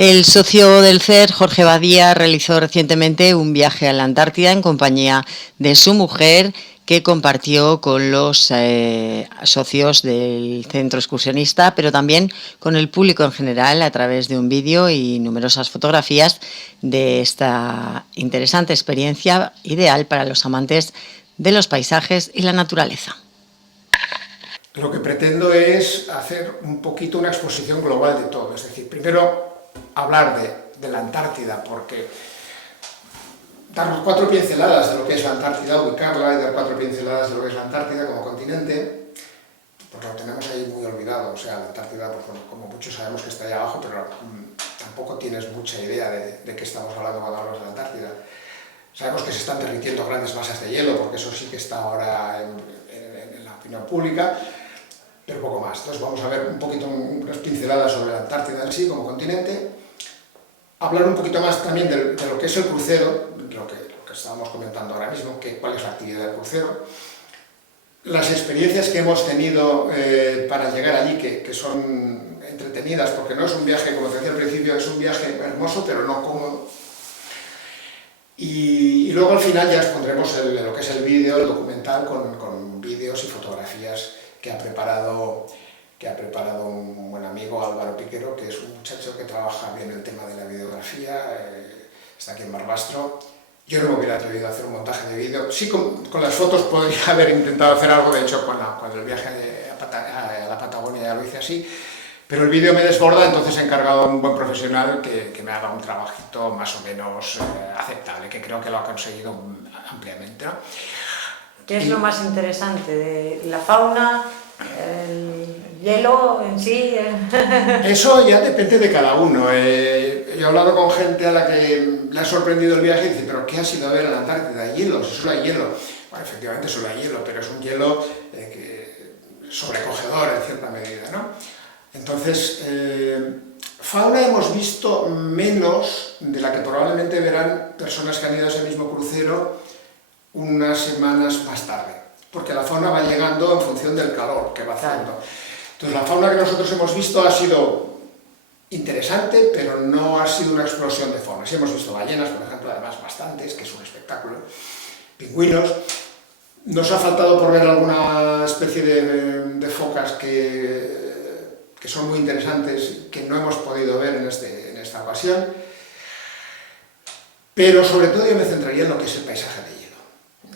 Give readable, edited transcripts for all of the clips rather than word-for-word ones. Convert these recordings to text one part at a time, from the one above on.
El socio del CER, Jorge Badía, realizó recientemente un viaje a la Antártida en compañía de su mujer, que compartió con los socios del centro excursionista, pero también con el público en general a través de un vídeo y numerosas fotografías de esta interesante experiencia ideal para los amantes de los paisajes y la naturaleza. Lo que pretendo es hacer un poquito una exposición global de todo, es decir, primero hablar de la Antártida, porque dar 4 pinceladas de lo que es la Antártida, ubicarla y dar 4 pinceladas de lo que es la Antártida como continente, porque lo tenemos ahí muy olvidado. O sea, la Antártida, pues, bueno, como muchos sabemos que está ahí abajo, pero tampoco tienes mucha idea de qué estamos hablando cuando hablamos de la Antártida. Sabemos que se están derritiendo grandes masas de hielo, porque eso sí que está ahora en la opinión pública, pero poco más. Entonces vamos a ver un poquito unas pinceladas sobre la Antártida en sí como continente, hablar un poquito más también de lo que es el crucero, lo que estábamos comentando ahora mismo, cuál es la actividad del crucero, las experiencias que hemos tenido para llegar allí, que son entretenidas, porque no es un viaje, como te decía al principio, es un viaje hermoso, pero no cómodo. Y luego al final ya expondremos lo que es el vídeo, el documental, con vídeos y fotografías que ha preparado un buen amigo, Álvaro Piquero, que es un muchacho que trabaja bien el tema de la videografía, está aquí en Barbastro. Yo no me hubiera atrevido a hacer un montaje de vídeo. Sí, con las fotos podría haber intentado hacer algo, de hecho, cuando el viaje a la Patagonia ya lo hice así, pero el vídeo me desborda, entonces he encargado a un buen profesional que me haga un trabajito más o menos aceptable, que creo que lo ha conseguido ampliamente, ¿no? ¿Qué es lo más interesante de la fauna, el hielo en sí? Eso ya depende de cada uno. Yo he hablado con gente a la que le ha sorprendido el viaje y dice, ¿pero qué has ido a ver en la Antártida? ¿Hielo? Solo hay hielo. Bueno, efectivamente solo hay hielo, pero es un hielo sobrecogedor en cierta medida, ¿no? Entonces, fauna hemos visto menos de la que probablemente verán personas que han ido a ese mismo crucero unas semanas más tarde, porque la fauna va llegando en función del calor que va haciendo. Entonces, la fauna que nosotros hemos visto ha sido interesante, pero no ha sido una explosión de fauna. Sí hemos visto ballenas, por ejemplo, además bastantes, que es un espectáculo, pingüinos. Nos ha faltado por ver alguna especie de focas que son muy interesantes, que no hemos podido ver en esta ocasión, pero sobre todo yo me centraría en lo que es el paisaje de hielo.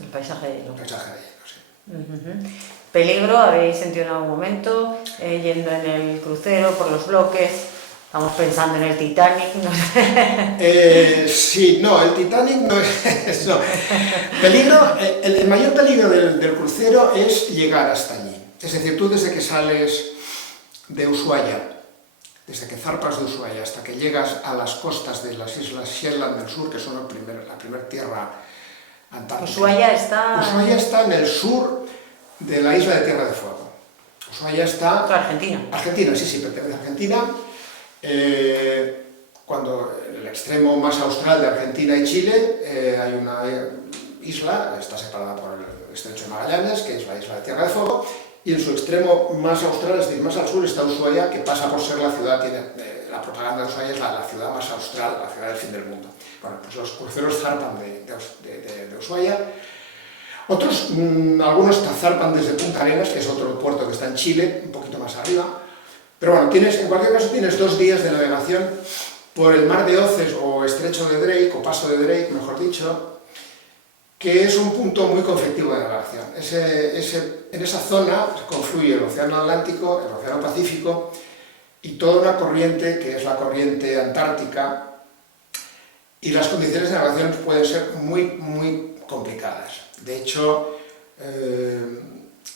El paisaje de hielo. El paisaje de hielo, sí. ¿Peligro habéis sentido en algún momento yendo en el crucero por los bloques? Estamos pensando en el Titanic, no sé. Sí, no, el Titanic no es... No. Peligro, el mayor peligro del crucero es llegar hasta allí. Es decir, tú desde que sales de Ushuaia, desde que zarpas de Ushuaia hasta que llegas a las costas de las islas Shetland del sur, que son la primera tierra antártica. Ushuaia está en el sur de la isla de Tierra de Fuego. Ushuaia está... Argentina. Argentina, sí, pertenece a Argentina. Cuando en el extremo más austral de Argentina y Chile hay una isla, está separada por el estrecho de Magallanes, que es la isla de Tierra de Fuego, y en su extremo más austral, es decir, más al sur, está Ushuaia, que pasa por ser la ciudad, la propaganda de Ushuaia es la ciudad más austral, la ciudad del fin del mundo. Bueno, pues los cruceros zarpan de Ushuaia. Otros, algunos zarpan desde Punta Arenas, que es otro puerto que está en Chile, un poquito más arriba. Pero bueno, en cualquier caso tienes 2 días de navegación por el mar de Oces o estrecho de Drake, o paso de Drake, mejor dicho, que es un punto muy conflictivo de navegación. En esa zona confluye el Océano Atlántico, el Océano Pacífico y toda una corriente que es la corriente antártica, y las condiciones de navegación pueden ser muy, muy complicadas. De hecho,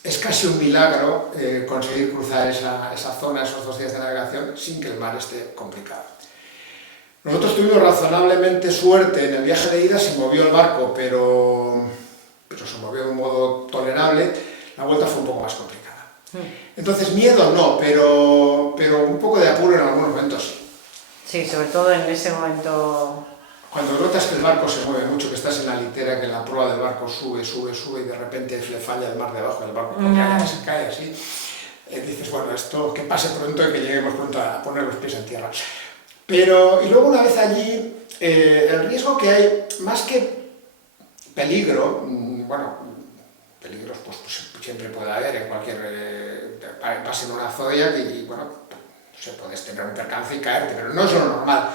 es casi un milagro conseguir cruzar esa zona, esos 2 días de navegación, sin que el mar esté complicado. Nosotros tuvimos razonablemente suerte, en el viaje de ida se movió el barco, pero se movió de un modo tolerable. La vuelta fue un poco más complicada. Entonces, miedo no, pero un poco de apuro en algunos momentos sí. Sí, sobre todo en ese momento... Cuando notas que el barco se mueve mucho, que estás en la litera, que en la proa del barco sube y de repente le falla el mar debajo del barco, se cae así, dices, bueno, esto que pase pronto y que lleguemos pronto a poner los pies en tierra. Pero, y luego una vez allí, el riesgo que hay, más que peligro, bueno, peligros pues siempre puede haber en cualquier, pase en una zodia y bueno, se puedes tener un percance y caerte, pero no es lo normal.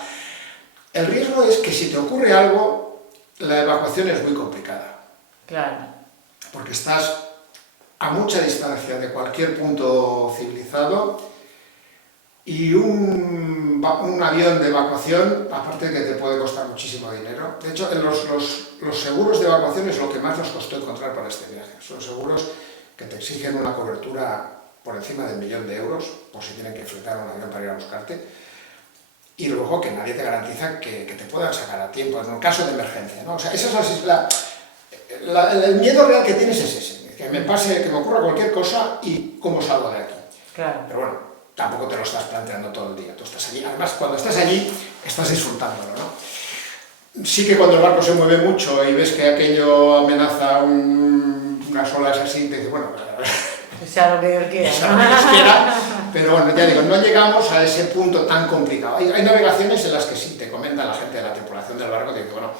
El riesgo es que si te ocurre algo, la evacuación es muy complicada. Claro. Porque estás a mucha distancia de cualquier punto civilizado y un avión de evacuación, aparte de que te puede costar muchísimo dinero. De hecho, los seguros de evacuación es lo que más nos costó encontrar para este viaje. Son seguros que te exigen una cobertura por encima del 1.000.000 de euros, por si tienen que fletar un avión para ir a buscarte. Y luego que nadie te garantiza que te puedan sacar a tiempo en un caso de emergencia, ¿no? O sea, esa es el miedo real que tienes es ese, que me ocurra cualquier cosa y cómo salgo de aquí. Claro. Pero bueno, tampoco te lo estás planteando todo el día, tú estás allí. Además, cuando estás allí, estás disfrutándolo, ¿no? Sí que cuando el barco se mueve mucho y ves que aquello amenaza unas olas así, te dices, bueno, sea lo que Dios quiera. Sea lo que Dios quiera, pero bueno, ya digo, no llegamos a ese punto tan complicado. Hay navegaciones en las que sí te comenta la gente de la tripulación del barco, te dice, bueno,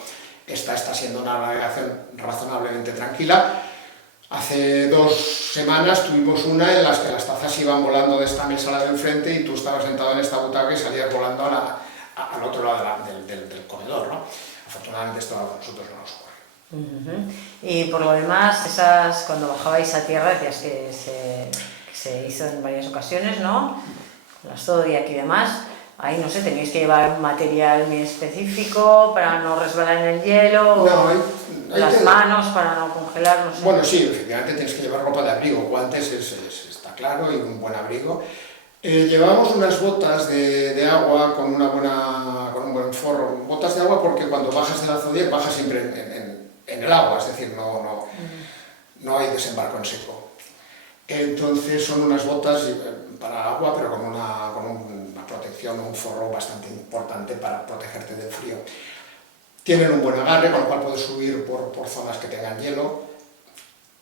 esta está siendo una navegación razonablemente tranquila. Hace 2 semanas tuvimos una en las que las tazas iban volando de esta mesa a la de enfrente y tú estabas sentado en esta butaca y salías volando al otro lado del comedor, ¿no? Afortunadamente esto a nosotros no nos ocurre. Y por lo demás, cuando bajabais a tierra, decías que se hizo en varias ocasiones, ¿no? La Zodiac y demás. Ahí, no sé, tenéis que llevar un material muy específico para no resbalar en el hielo, no, las manos para no congelar, no sé. Bueno, sí, efectivamente tienes que llevar ropa de abrigo, guantes está claro y un buen abrigo. Llevábamos unas botas de agua con un buen forro, botas de agua porque cuando bajas de la Zodiac bajas siempre en el agua, es decir, no hay desembarco en seco. Entonces son unas botas para agua, pero con una protección, un forro bastante importante para protegerte del frío. Tienen un buen agarre, con el cual puedes subir por zonas que tengan hielo.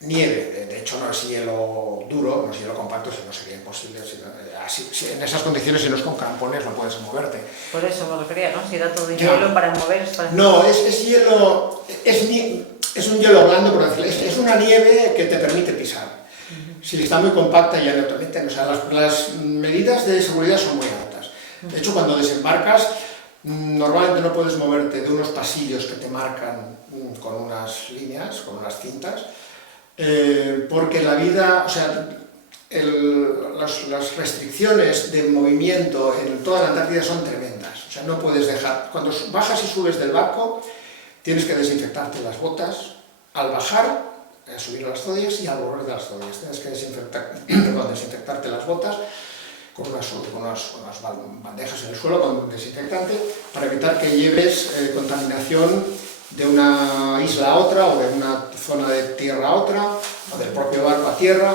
Nieve, de hecho no es hielo duro, no es hielo compacto, si no sería imposible. En esas condiciones, si no es con crampones, no puedes moverte. Por eso me refería, ¿no? Si era todo hielo para mover... No, es hielo, es un hielo blando, por decirlo, es una nieve que te permite pisar. Si está muy compacta ya no te permiten, o sea, las medidas de seguridad son muy altas. De hecho, cuando desembarcas, normalmente no puedes moverte de unos pasillos que te marcan con unas líneas, con unas cintas, porque la vida, o sea, las restricciones de movimiento en toda la Antártida son tremendas. O sea, no puedes dejar, cuando bajas y subes del barco, tienes que desinfectarte las botas al bajar, a subir a las zodias y al volver de las zodias. Tienes que desinfectarte las botas con unas bandejas en el suelo con desinfectante para evitar que lleves contaminación de una isla a otra o de una zona de tierra a otra o del propio barco a tierra.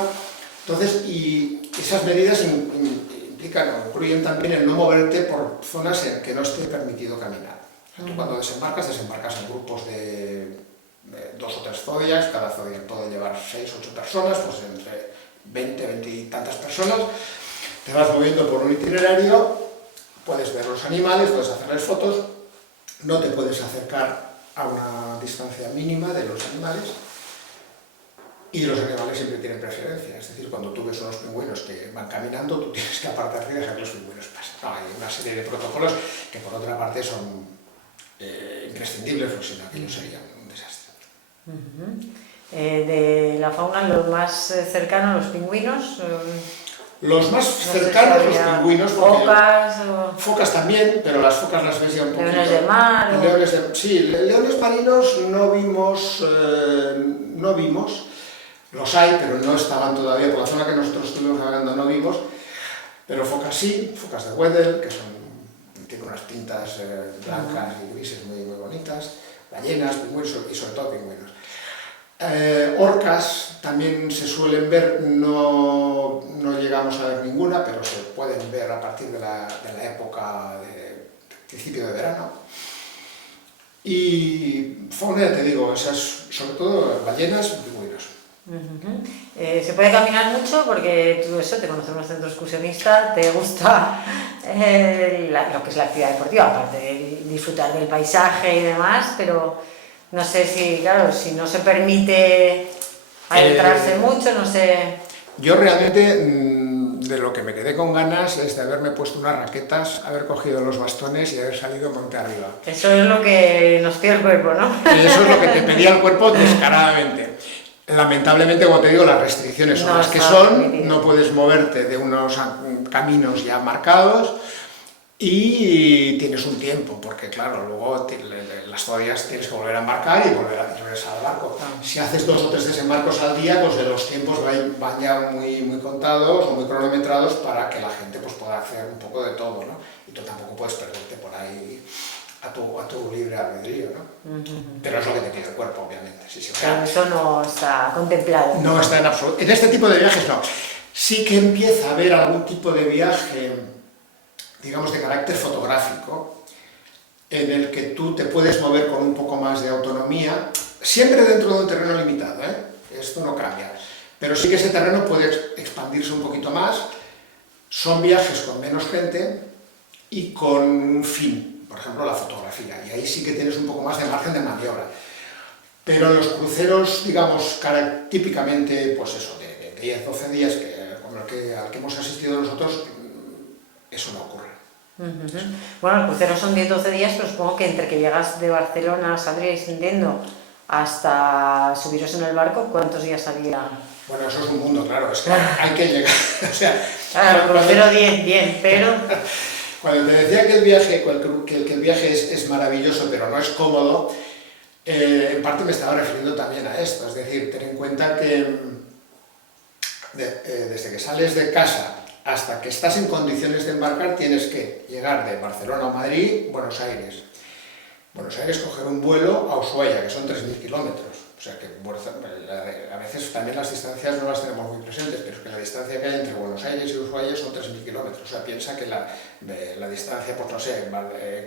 Entonces, y esas medidas incluyen también el no moverte por zonas en que no esté permitido caminar. O sea, tú cuando desembarcas en grupos de 2 o 3 zodiacs, cada zodiac puede llevar 6 o 8 personas, pues entre 20 y tantas personas, te vas moviendo por un itinerario, puedes ver los animales, puedes hacerles fotos, no te puedes acercar a una distancia mínima de los animales, y los animales siempre tienen preferencia, es decir, cuando tú ves unos pingüinos que van caminando, tú tienes que apartarte y dejar que los pingüinos pasen. No, hay una serie de protocolos que por otra parte son imprescindibles, porque si no aquello sería un desastre. De la fauna, los más cercanos, los pingüinos. Los más cercanos, los pingüinos, porque focas también, pero las focas las ves ya un poquito. Leones de mar. Sí, leones marinos no vimos, los hay, pero no estaban todavía, por la zona que nosotros estuvimos navegando no vimos, pero focas sí, focas de Weddell, que tienen unas tintas blancas y grises muy bonitas, ballenas, pingüinos y sobre todo pingüinos. Orcas también se suelen ver, no llegamos a ver ninguna, pero se pueden ver a partir de la época de principio de verano. Y fauna, ya te digo, esas, sobre todo ballenas y pingüinos. Se puede caminar mucho porque tú eso, te conoces en un centro excursionista, te gusta lo que es la actividad deportiva, aparte de disfrutar del paisaje y demás, pero no sé si, claro, si no se permite adentrarse mucho, no sé... Yo realmente, de lo que me quedé con ganas es de haberme puesto unas raquetas, haber cogido los bastones y haber salido monte arriba. Eso es lo que nos pide el cuerpo, ¿no? Eso es lo que te pedía el cuerpo descaradamente. Lamentablemente, como te digo, las restricciones son las que son, no puedes moverte de unos caminos ya marcados y tienes un tiempo, porque claro, luego las toallas tienes que volver a embarcar y volver a regresar al barco. Si haces 2 o 3 desembarcos al día, pues los tiempos van ya muy contados o muy cronometrados para que la gente pues, pueda hacer un poco de todo, ¿no? Y tú tampoco puedes perderte por ahí a tu libre albedrío, ¿no? Pero es lo que te pide el cuerpo, obviamente. Sí, Pero eso no está contemplado. No está en absoluto. En este tipo de viajes no. Sí que empieza a haber algún tipo de viaje, digamos, de carácter fotográfico, en el que tú te puedes mover con un poco más de autonomía, siempre dentro de un terreno limitado, ¿eh? Esto no cambia. Pero sí que ese terreno puede expandirse un poquito más. Son viajes con menos gente y con un fin. Por ejemplo, la fotografía, y ahí sí que tienes un poco más de margen de maniobra. Pero en los cruceros, digamos, típicamente, pues eso, de 10-12 días, como al que hemos asistido nosotros, eso no ocurre. Bueno, el crucero son 10-12 días, pero supongo que entre que llegas de Barcelona, saldríais Intendo, hasta subiros en el barco, ¿cuántos días había? Bueno, eso es un mundo, claro, es que hay que llegar, o sea... Claro, el crucero bien, pero... Cuando te decía que el viaje es maravilloso, pero no es cómodo, en parte me estaba refiriendo también a esto. Es decir, ten en cuenta que desde que sales de casa hasta que estás en condiciones de embarcar, tienes que llegar de Barcelona a Madrid, Buenos Aires. Buenos Aires, coger un vuelo a Ushuaia, que son 3.000 kilómetros. O sea que a veces también las distancias no las tenemos muy presentes, pero es que la distancia que hay entre Buenos Aires y Ushuaia son 3.000 kilómetros. O sea, piensa que la distancia, pues no sé,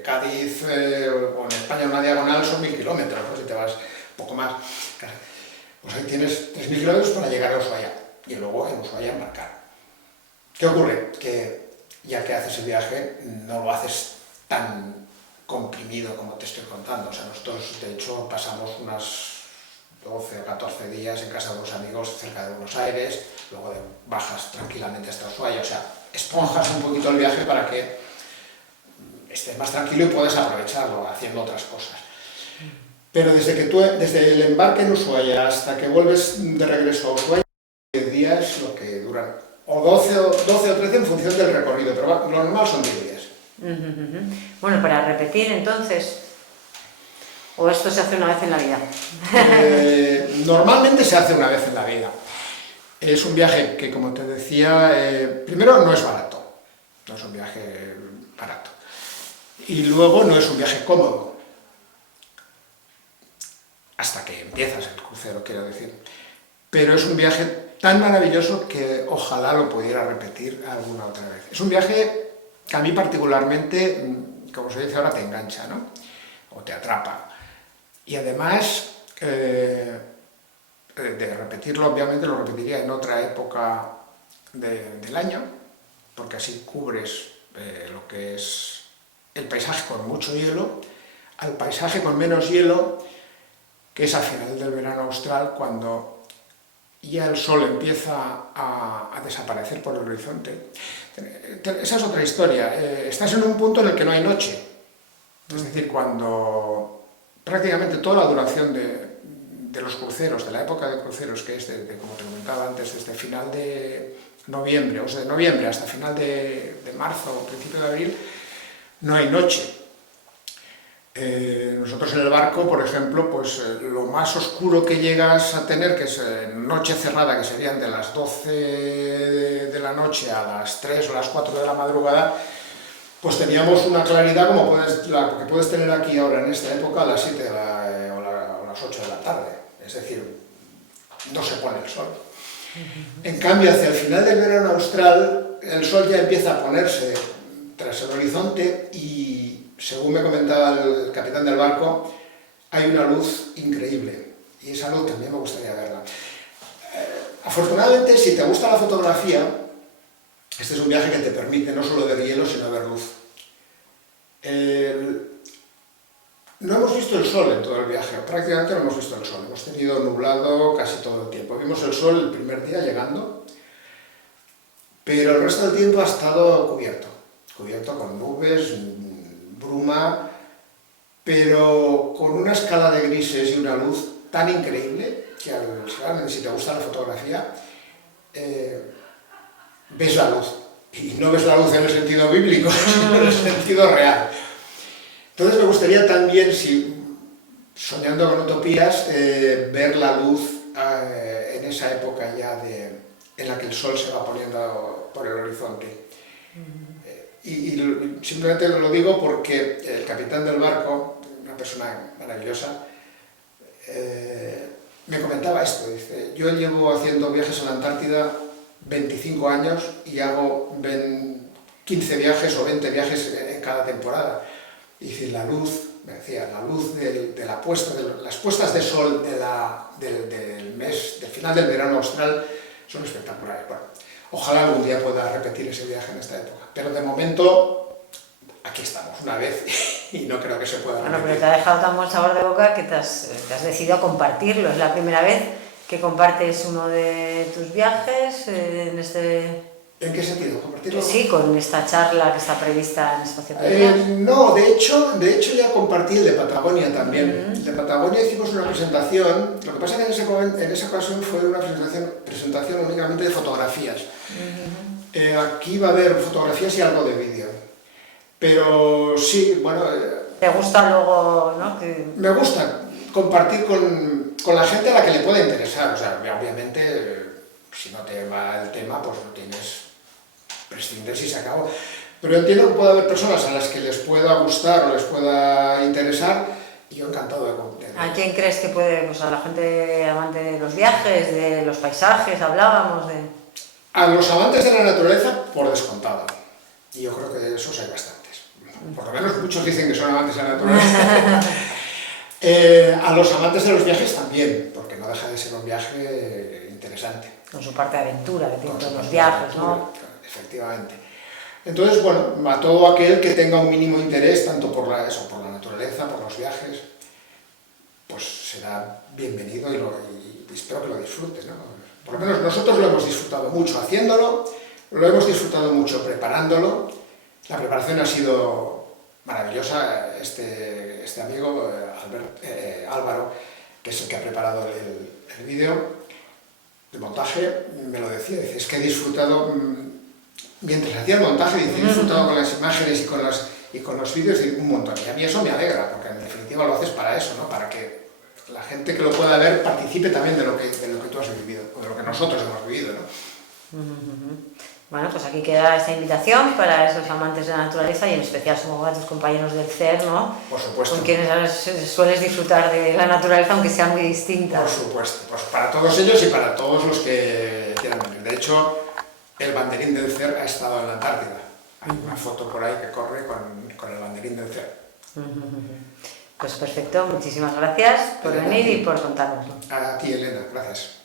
Cádiz o en España una diagonal son 1.000 kilómetros, ¿no? Si te vas un poco más, pues ahí tienes 3.000 kilómetros para llegar a Ushuaia y luego en Ushuaia embarcar. ¿Qué ocurre? Que ya que haces el viaje no lo haces tan comprimido como te estoy contando. O sea, nosotros de hecho pasamos unas 12 o 14 días en casa de unos amigos cerca de Buenos Aires, luego bajas tranquilamente hasta Ushuaia, o sea, esponjas un poquito el viaje para que estés más tranquilo y puedas aprovecharlo haciendo otras cosas. Pero desde el embarque en Ushuaia hasta que vuelves de regreso a Ushuaia, 10 días lo que duran, o 12 o 13 en función del recorrido, pero lo normal son 10 días. Bueno, para repetir entonces, ¿o esto se hace una vez en la vida? Normalmente se hace una vez en la vida. Es un viaje que, como te decía, primero no es barato, no es un viaje barato. Y luego no es un viaje cómodo, hasta que empiezas el crucero, quiero decir. Pero es un viaje tan maravilloso que ojalá lo pudiera repetir alguna otra vez. Es un viaje que a mí particularmente, como se dice ahora, te engancha, ¿no? O te atrapa. Y además, de repetirlo, obviamente lo repetiría en otra época del año, porque así cubres lo que es el paisaje con mucho hielo, al paisaje con menos hielo, que es al final del verano austral, cuando ya el sol empieza a desaparecer por el horizonte. Esa es otra historia. Estás en un punto en el que no hay noche. Es decir, cuando prácticamente toda la duración de los cruceros, de la época de cruceros, que es, como te comentaba antes, desde final de noviembre, o sea, de noviembre hasta final de marzo o principio de abril, no hay noche. Nosotros en el barco, por ejemplo, pues lo más oscuro que llegas a tener, que es noche cerrada, que serían de las 12 de la noche a las 3 o las 4 de la madrugada, pues teníamos una claridad como la que puedes tener aquí ahora en esta época a las 7 o las 8 de la tarde. Es decir, no se pone el sol. En cambio, hacia el final del verano austral, el sol ya empieza a ponerse tras el horizonte y, según me comentaba el capitán del barco, hay una luz increíble y esa luz también me gustaría verla. Afortunadamente, si te gusta la fotografía, este es un viaje que te permite no solo ver hielo, sino ver luz. No hemos visto el sol en todo el viaje, prácticamente no hemos visto el sol, hemos tenido nublado casi todo el tiempo. Vimos el sol el primer día llegando, pero el resto del tiempo ha estado cubierto con nubes, bruma, pero con una escala de grises y una luz tan increíble que si te gusta la fotografía, ves la luz. Y no ves la luz en el sentido bíblico, sino en el sentido real. Entonces me gustaría también, soñando con utopías, ver la luz en esa época ya en la que el sol se va poniendo por el horizonte. Y simplemente lo digo porque el capitán del barco, una persona maravillosa, me comentaba esto. Dice, yo llevo haciendo viajes a la Antártida 25 años y hago 15 viajes o 20 viajes en cada temporada. Y dice, la luz, me decía, la luz de las puestas de sol del final del verano austral son espectaculares. Bueno, ojalá algún día pueda repetir ese viaje en esta época. Pero de momento, aquí estamos, una vez, y no creo que se pueda repetir. Bueno, pero te ha dejado tan buen sabor de boca que te has decidido a compartirlo. Es la primera vez que compartes uno de tus viajes en este... ¿En qué sentido? ¿Compartirlo? Sí, con esta charla que está prevista en Espacio Peña. No, de hecho ya compartí el de Patagonia también. El de Patagonia hicimos una presentación, lo que pasa es que en esa ocasión fue una presentación únicamente de fotografías. Aquí va a haber fotografías y algo de vídeo. Pero sí, bueno... ¿Te gusta luego, no? Me gusta compartir con la gente a la que le pueda interesar. O sea, obviamente, si no te va el tema, pues no tienes... prescindir si se acabó. Pero entiendo que puede haber personas a las que les pueda gustar o les pueda interesar, y yo encantado de compartir. ¿A quién crees que puede, pues a la gente amante de los viajes, de los paisajes, hablábamos de...? A los amantes de la naturaleza, por descontado. Y yo creo que de esos hay bastantes. Por lo menos muchos dicen que son amantes de la naturaleza. A los amantes de los viajes también, porque no deja de ser un viaje interesante. Con su parte de aventura, que tiene todos los viajes, ¿no? Efectivamente. Entonces, bueno, a todo aquel que tenga un mínimo interés, tanto por la naturaleza, por los viajes, pues será bienvenido y espero que lo disfrutes, ¿no? Por lo menos nosotros lo hemos disfrutado mucho haciéndolo, lo hemos disfrutado mucho preparándolo. La preparación ha sido maravillosa. Este amigo, Álvaro, que es el que ha preparado el vídeo, el montaje, me lo decía, dice, es que he disfrutado, mientras hacía el montaje, dice, he disfrutado con las imágenes y con los vídeos un montón. Y a mí eso me alegra, porque en definitiva lo haces para eso, ¿no? Para que la gente que lo pueda ver participe también de lo que tú has vivido, o de lo que nosotros hemos vivido, ¿no? Bueno, pues aquí queda esta invitación para esos amantes de la naturaleza y en especial supongo a tus compañeros del CER, ¿no? Por supuesto. Con quienes sueles disfrutar de la naturaleza, aunque sea muy distinta. Por supuesto, pues para todos ellos y para todos los que quieran venir. De hecho, el banderín del CER ha estado en la Antártida. Hay una foto por ahí que corre con el banderín del CER. Pues perfecto, muchísimas gracias por venir y por contárnoslo. A ti, Elena, gracias.